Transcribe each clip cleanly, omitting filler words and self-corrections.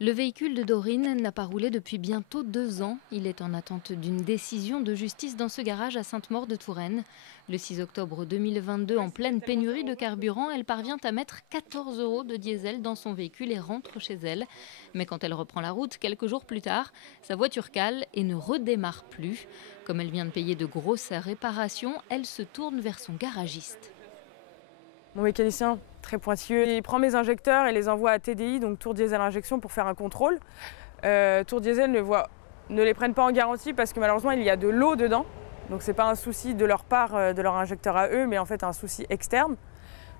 Le véhicule de Dorine n'a pas roulé depuis bientôt 2 ans. Il est en attente d'une décision de justice dans ce garage à Sainte-Maure-de-Touraine. Le 6 octobre 2022, en pleine pénurie de carburant, elle parvient à mettre 14 € de diesel dans son véhicule et rentre chez elle. Mais quand elle reprend la route, quelques jours plus tard, sa voiture cale et ne redémarre plus. Comme elle vient de payer de grosses réparations, elle se tourne vers son garagiste. Mon mécanicien, très pointilleux, il prend mes injecteurs et les envoie à TDI, donc Tour Diesel Injection, pour faire un contrôle. Tour Diesel ne les prennent pas en garantie parce que malheureusement il y a de l'eau dedans. Donc c'est pas un souci de leur part, de leur injecteur à eux, mais en fait un souci externe.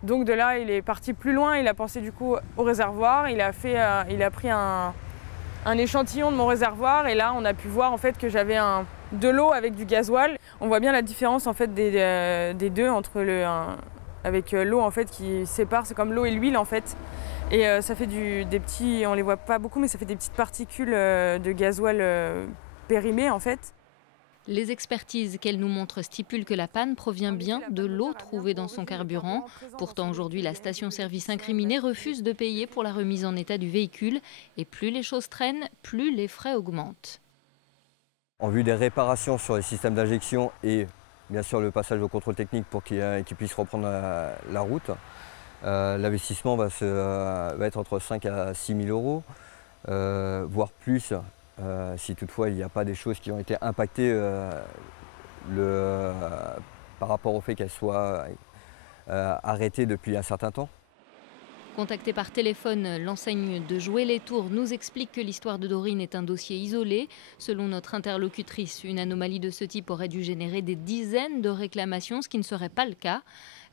Donc de là il est parti plus loin, il a pensé du coup au réservoir, il a pris un échantillon de mon réservoir et là on a pu voir en fait que j'avais de l'eau avec du gasoil. On voit bien la différence en fait des deux entre avec l'eau en fait qui sépare, c'est comme l'eau et l'huile en fait. Et ça fait des petits, on les voit pas beaucoup, mais ça fait des petites particules de gasoil périmées en fait. Les expertises qu'elle nous montre stipulent que la panne provient bien de l'eau trouvée dans son carburant. Pourtant, aujourd'hui, la station-service incriminée refuse de payer pour la remise en état du véhicule. Et plus les choses traînent, plus les frais augmentent. En vue des réparations sur les systèmes d'injection et bien sûr le passage au contrôle technique pour qu'ils puissent reprendre la route, l'investissement va être entre 5 à 6 000 €, voire plus, si toutefois il n'y a pas des choses qui ont été impactées par rapport au fait qu'elles soient arrêtées depuis un certain temps. Contactée par téléphone, l'enseigne de Jouer les Tours nous explique que l'histoire de Dorine est un dossier isolé. Selon notre interlocutrice, une anomalie de ce type aurait dû générer des dizaines de réclamations, ce qui ne serait pas le cas.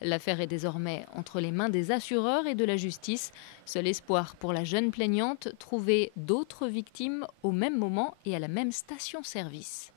L'affaire est désormais entre les mains des assureurs et de la justice. Seul espoir pour la jeune plaignante, trouver d'autres victimes au même moment et à la même station-service.